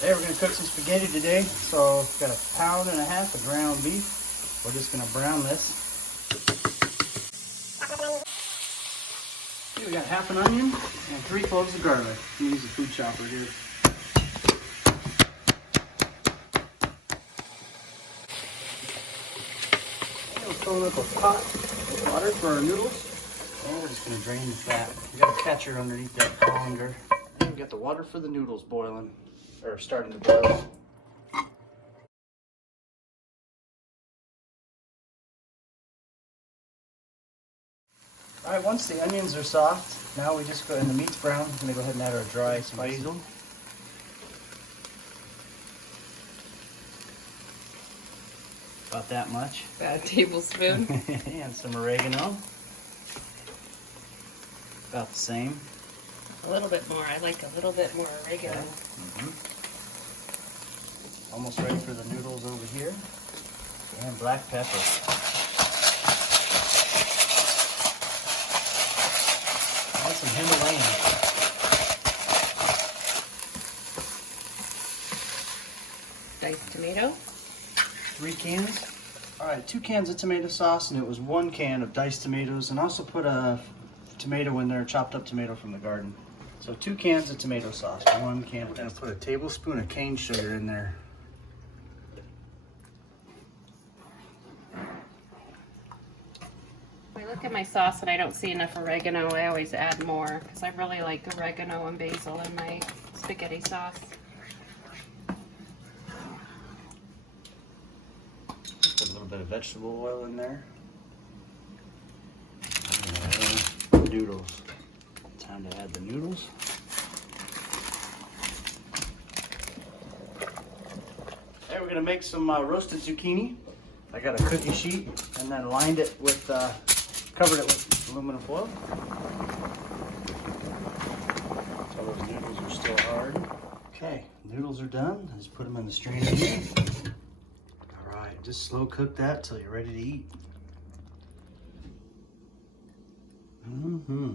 Hey, we're gonna cook some spaghetti today. So got 1.5 pounds of ground beef. We're just gonna brown this. Okay, we got half an onion and 3 cloves of garlic. I'm gonna use a food chopper here. And we're filling up a pot with water for our noodles. And we're just gonna drain the fat. We got a catcher underneath that colander. And we got the water for the noodles boiling, or starting to boil. All right, once the onions are soft, now we just go, and the meat's brown, I'm gonna go ahead and add our dry basil. About that much. About a tablespoon. And some oregano. About the same. A little bit more. I like a little bit more oregano. Mm-hmm. Almost ready for the noodles over here. And black pepper. And some Himalayan. Diced tomato. 3 cans. All right, 2 cans of tomato sauce, and it was 1 can of diced tomatoes, and also put a tomato in there, chopped up tomato from the garden. So 2 cans of tomato sauce, 1 can. We're gonna put a tablespoon of cane sugar in there. If I look at my sauce and I don't see enough oregano, I always add more because I really like oregano and basil in my spaghetti sauce. Put a little bit of vegetable oil in there. And noodles. Time to add the noodles. Okay, we're gonna make some roasted zucchini. I got a cookie sheet and then lined it with, covered it with aluminum foil. So those noodles are still hard. Okay, noodles are done. Just put them in the strainer here. All right, just slow cook that till you're ready to eat. Mm-hmm.